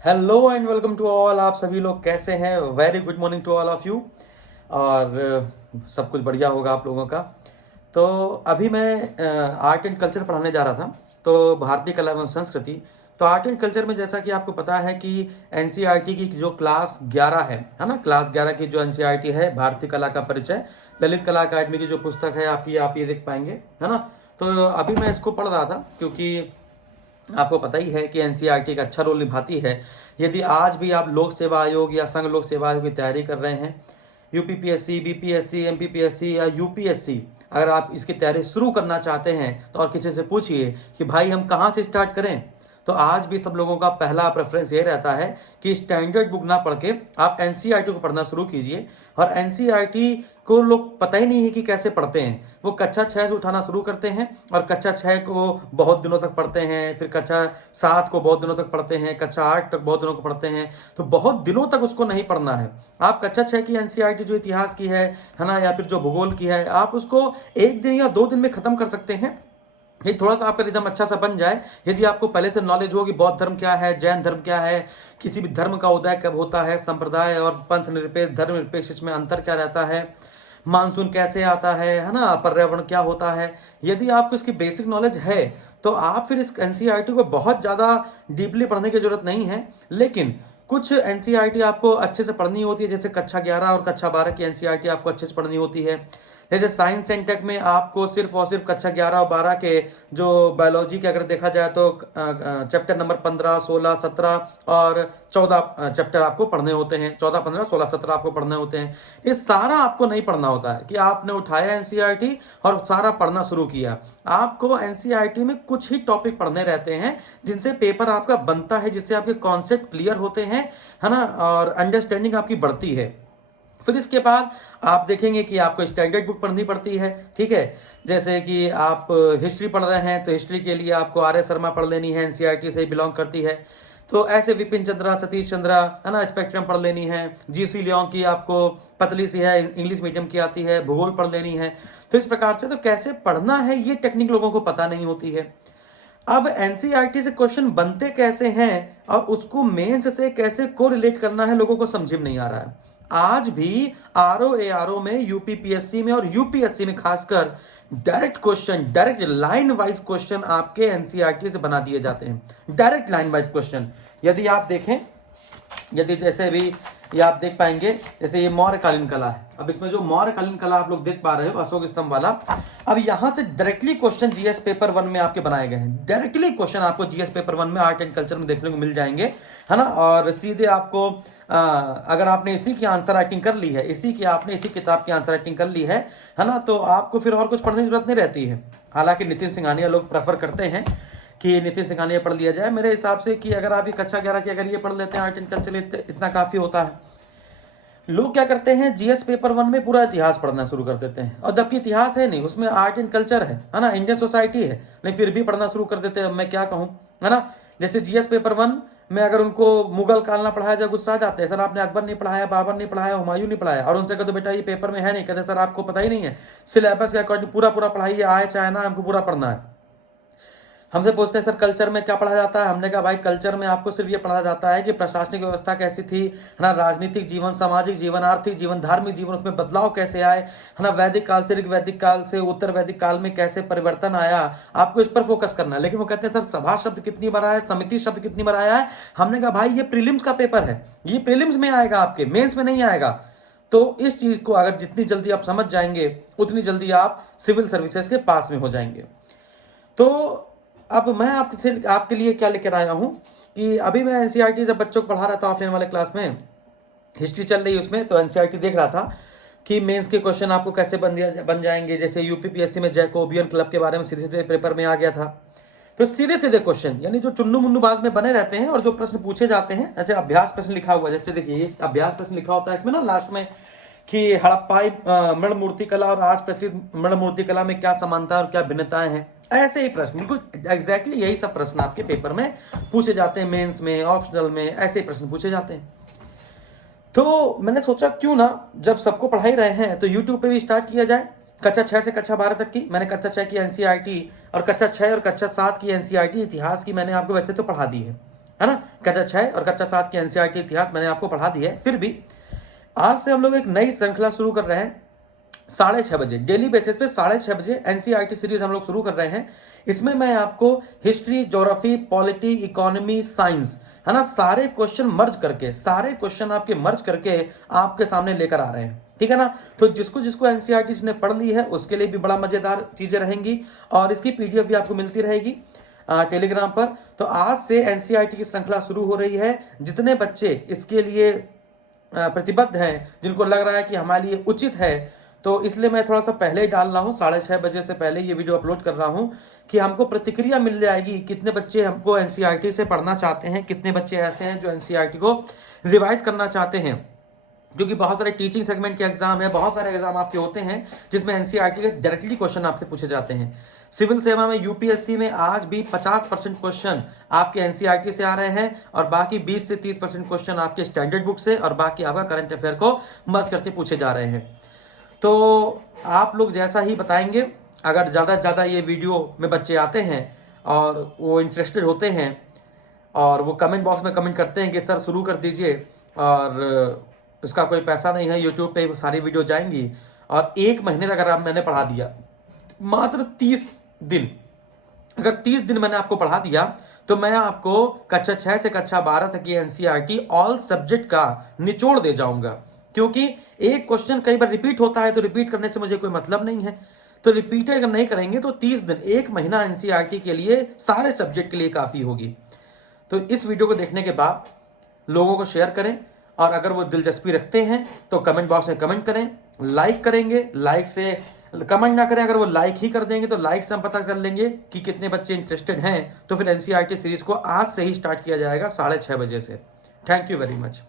Hello and welcome to all. आप सभी लोग कैसे हैं? Very good morning to all of you. और सब कुछ बढ़िया होगा आप लोगों का। तो अभी मैं आर्ट एंड कल्चर पढ़ाने जा रहा था, तो भारतीय कला एवं संस्कृति। तो आर्ट एंड कल्चर में जैसा कि आपको पता है कि एनसीईआरटी की जो क्लास 11 है ना, क्लास 11 की जो एनसीईआरटी है, भारतीय कला का परिचय, ललित कला अकादमी की जो पुस्तक है आपकी, आप ये देख पाएंगे, है ना। तो अभी मैं इसको पढ़ रहा था क्योंकि आपको पता ही है कि एनसीईआरटी का अच्छा रोल निभाती है। यदि आज भी आप लोक सेवा आयोग या संघ लोक सेवा आयोग की तैयारी कर रहे हैं, यूपीपीएससी, बीपीएससी, एमपीपीएससी या यूपीएससी, अगर आप इसकी तैयारी शुरू करना चाहते हैं तो और किसी से पूछिए कि भाई हम कहाँ से स्टार्ट करें, तो आज भी सब लोगों का पहला प्रेफरेंस ये रहता है कि स्टैंडर्ड बुक ना पढ़ के आप एनसीईआरटी को पढ़ना शुरू कीजिए। और एनसीईआरटी को लोग पता ही नहीं है कि कैसे पढ़ते हैं। वो कक्षा 6 से उठाना शुरू करते हैं और कक्षा 6 को बहुत दिनों तक पढ़ते हैं, फिर कक्षा 7 को बहुत दिनों तक पढ़ते हैं, कक्षा 8 तक बहुत दिनों को पढ़ते हैं। तो बहुत दिनों तक उसको नहीं पढ़ना है। आप कक्षा 6 की एनसीईआरटी जो इतिहास की है ना, या फिर जो भूगोल की है, आप उसको एक दिन या 2 दिन में खत्म कर सकते हैं। ये थोड़ा सा आपका रिदम अच्छा सा बन जाए, यदि आपको पहले से नॉलेज हो कि बौद्ध धर्म क्या है, जैन धर्म क्या है, किसी भी धर्म का उदय कब होता है, संप्रदाय और पंथ निरपेक्ष, धर्म निरपेक्ष, इसमें अंतर क्या रहता है, मानसून कैसे आता है ना, पर्यावरण क्या होता है, यदि आपको इसकी बेसिक नॉलेज है तो आप फिर इस एनसीईआरटी को बहुत ज़्यादा डीपली पढ़ने की जरूरत नहीं है। लेकिन कुछ एनसीईआरटी आपको अच्छे से पढ़नी होती है, जैसे कक्षा 11 और कक्षा 12 की एनसीईआरटी आपको अच्छे से पढ़नी होती है। जैसे साइंस एंड टेक में आपको सिर्फ और सिर्फ कक्षा 11 और 12 के जो बायोलॉजी के अगर देखा जाए तो चैप्टर नंबर 15, 16, 17 और 14 चैप्टर आपको पढ़ने होते हैं। 14, 15, 16, 17 आपको पढ़ने होते हैं। ये सारा आपको नहीं पढ़ना होता है कि आपने उठाया एनसीईआरटी और सारा पढ़ना शुरू किया। आपको एनसीईआरटी में कुछ ही टॉपिक पढ़ने रहते हैं जिनसे पेपर आपका बनता है, जिससे आपके कॉन्सेप्ट क्लियर होते हैं, है ना, और अंडरस्टैंडिंग आपकी बढ़ती है। फिर इसके बाद आप देखेंगे कि आपको स्टैंडर्ड बुक पढ़नी पड़ती है। ठीक है, जैसे कि आप हिस्ट्री पढ़ रहे हैं तो हिस्ट्री के लिए आपको आर एस शर्मा पढ़ लेनी है, एनसीईआरटी से बिलोंग करती है। तो ऐसे विपिन चंद्रा, सतीश चंद्रा, है ना, स्पेक्ट्रम पढ़ लेनी है। जीसी लियोंग की आपको पतली सी है, इंग्लिश मीडियम की आती है, भूगोल पढ़ लेनी है। तो इस प्रकार से तो कैसे पढ़ना है ये टेक्निक लोगों को पता नहीं होती है। अब एनसीईआरटी से क्वेश्चन बनते कैसे हैं और उसको मेंस से कैसे कोरिलेट करना है, लोगों को समझ में नहीं आ रहा है। आज भी आरओ एआरओ में, यूपीपीएससी में और यूपीएससी में खासकर direct question, direct line wise question आपके एनसीईआरटी से बना दिए जाते हैं। डायरेक्ट लाइन वाइज क्वेश्चन यदि आप देखें, यदि जैसे भी ये आप देख पाएंगे, जैसे ये मौर्यकालीन कला है। अब इसमें जो मौर्यकालीन कला आप लोग देख पा रहे हो, अशोक स्तंभ वाला, अब यहां से डायरेक्टली क्वेश्चन जीएस पेपर 1 में आपके बनाए गए हैं। डायरेक्टली क्वेश्चन आपको जीएस पेपर 1 में आर्ट एंड कल्चर में देखने को मिल जाएंगे, है ना। और सीधे आपको अगर आपने इसी की आंसर राइटिंग कर ली है, इसी किताब की आंसर राइटिंग कर ली है ना, तो आपको फिर और कुछ पढ़ने की जरूरत नहीं रहती है। हालांकि नितिन सिंघानिया लोग प्रेफर करते हैं कि नितिन सिंघानिया पढ़ लिया जाए। मेरे हिसाब से कि अगर आप ये कक्षा 11 की अगर ये पढ़ लेते हैं आर्ट एंड कल्चर, इतना काफी होता है। लोग क्या करते हैं, जीएस पेपर 1 में पूरा इतिहास पढ़ना शुरू कर देते हैं, और जबकि इतिहास है नहीं, उसमें आर्ट एंड कल्चर है ना, इंडियन सोसाइटी है, लेकिन फिर भी पढ़ना शुरू कर देते हैं। मैं क्या कहूँ, है ना। जैसे जीएस पेपर 1 में अगर उनको मुगल काल ना पढ़ाया जाए, गुस्सा आ जाते हैं, सर आपने अकबर नहीं पढ़ाया, बाबर नहीं पढ़ाया, हुमायूं नहीं पढ़ाया। और उनसे कहते बेटा ये पेपर में है नहीं, कहते सर आपको पता ही नहीं है, सिलेबस के अकॉर्डिंग पूरा पूरा पढ़ाइए, आए चाहे ना, हमको पूरा पढ़ना है। हमसे पूछते हैं सर कल्चर में क्या पढ़ा जाता है, हमने कहा भाई कल्चर में आपको सिर्फ ये पढ़ा जाता है कि प्रशासनिक व्यवस्था कैसी थी, है ना, राजनीतिक जीवन, सामाजिक जीवन, आर्थिक जीवन, धार्मिक जीवन, उसमें बदलाव कैसे आए, है ना, वैदिक काल से ऋग्वैदिक काल से उत्तर वैदिक काल में कैसे परिवर्तन आया, आपको इस पर फोकस करना है। लेकिन वो कहते हैं सर सभा शब्द कितनी बार आया है, समिति शब्द कितनी बार आया है। हमने कहा भाई ये प्रीलिम्स का पेपर है, ये प्रीलिम्स में आएगा, आपके मेंस में नहीं आएगा। तो इस चीज को अगर जितनी जल्दी आप समझ जाएंगे उतनी जल्दी आप सिविल सर्विसेज के पास में हो जाएंगे। तो अब मैं आपके लिए क्या लेकर आया हूं कि अभी मैं एनसीईआरटी जब बच्चों को पढ़ा रहा था ऑफलाइन वाले क्लास में, हिस्ट्री चल रही है उसमें, तो एनसीईआरटी देख रहा था कि मेंस के क्वेश्चन आपको कैसे बन जाएंगे। जैसे यूपीपीएससी में जैकोबियन क्लब के बारे में सीधे सीधे पेपर में आ गया था। तो सीधे सीधे क्वेश्चन, यानी जो चुन्नू मुन्नू बाद में बने रहते हैं और जो प्रश्न पूछे जाते हैं, अच्छा अभ्यास प्रश्न लिखा हुआ है, जैसे देखिए ये अभ्यास प्रश्न लिखा होता है इसमें ना लास्ट में कि हड़प्पाई मृण मूर्ति कला और आज प्रचलित मृण मूर्ति कला में क्या समानता और क्या भिन्नताएं हैं। ऐसे ही प्रश्न, बिल्कुल एग्जैक्टली यही सब प्रश्न आपके पेपर में पूछे जाते हैं, मेंस में, ऑप्शनल में, ऐसे ही प्रश्न पूछे जाते हैं। तो मैंने सोचा क्यों ना, जब सबको पढ़ा ही रहे हैं तो यूट्यूब पे भी स्टार्ट किया जाए। कक्षा 6 से कक्षा 12 तक की मैंने कक्षा 6 की एनसीईआरटी और कक्षा 6 और कक्षा 7 की एनसीईआरटी इतिहास की मैंने आपको वैसे तो पढ़ा दी है है ना। कक्षा 6 और कक्षा 7 की एनसीईआरटी इतिहास मैंने आपको पढ़ा दी है। फिर भी आज से हम लोग एक नई श्रृंखला शुरू कर रहे हैं 6:30 बजे, डेली बेसिस पे 6:30 बजे एनसीईआरटी सीरीज हम लोग शुरू कर रहे हैं। इसमें मैं आपको history, geography, polity, economy, science, है ना, सारे क्वेश्चन मर्ज करके, सारे क्वेश्चन आपके मर्ज करके आपके सामने लेकर आ रहे हैं, ठीक है ना। तो जिसको जिसको एनसीईआरटी ने पढ़ ली है उसके लिए भी बड़ा मजेदार चीजें रहेंगी और इसकी पीडीएफ भी आपको मिलती रहेगी टेलीग्राम पर। तो आज से एनसीईआरटी की श्रृंखला शुरू हो रही है। जितने बच्चे इसके लिए प्रतिबद्ध हैं, जिनको लग रहा है कि हमारे लिए उचित है, तो इसलिए मैं थोड़ा सा पहले ही डाल रहा हूँ, 6:30 बजे से पहले ये वीडियो अपलोड कर रहा हूँ कि हमको प्रतिक्रिया मिल जाएगी कितने बच्चे हमको एनसीईआरटी से पढ़ना चाहते हैं, कितने बच्चे ऐसे हैं जो एनसीईआरटी को रिवाइज करना चाहते हैं। क्योंकि बहुत सारे टीचिंग सेगमेंट के एग्जाम है, बहुत सारे एग्जाम आपके होते हैं जिसमें एनसीईआरटी के डायरेक्टली क्वेश्चन आपसे पूछे जाते हैं। सिविल सेवा में, यूपीएससी में आज भी 50% क्वेश्चन आपके एनसीईआरटी से आ रहे हैं और बाकी 20 से 30% क्वेश्चन आपके स्टैंडर्ड बुक से और बाकी आपका करंट अफेयर को मर्ज करके पूछे जा रहे हैं। तो आप लोग जैसा ही बताएंगे, अगर ज़्यादा से ज़्यादा ये वीडियो में बच्चे आते हैं और वो इंटरेस्टेड होते हैं और वो कमेंट बॉक्स में कमेंट करते हैं कि सर शुरू कर दीजिए, और इसका कोई पैसा नहीं है, यूट्यूब पे सारी वीडियो जाएंगी और 1 महीने तक अगर मैंने पढ़ा दिया, मात्र 30 दिन, अगर 30 दिन मैंने आपको पढ़ा दिया तो मैं आपको कक्षा 6 से कक्षा 12 तक की एनसीईआरटी ऑल सब्जेक्ट का निचोड़ दे जाऊंगा। क्योंकि एक क्वेश्चन कई बार रिपीट होता है तो रिपीट करने से मुझे कोई मतलब नहीं है, तो रिपीट अगर नहीं करेंगे तो 30 दिन, 1 महीना एनसीईआरटी के लिए सारे सब्जेक्ट के लिए काफी होगी। तो इस वीडियो को देखने के बाद लोगों को शेयर करें और अगर वो दिलचस्पी रखते हैं तो कमेंट बॉक्स में कमेंट करें, लाइक करेंगे, लाइक से कमेंट ना करें, अगर वो लाइक ही कर देंगे तो लाइक से हम पता कर लेंगे कि कितने बच्चे इंटरेस्टेड हैं। तो फिर एनसीईआरटी सीरीज को आज से ही स्टार्ट किया जाएगा 6:30 बजे से। Thank you very much.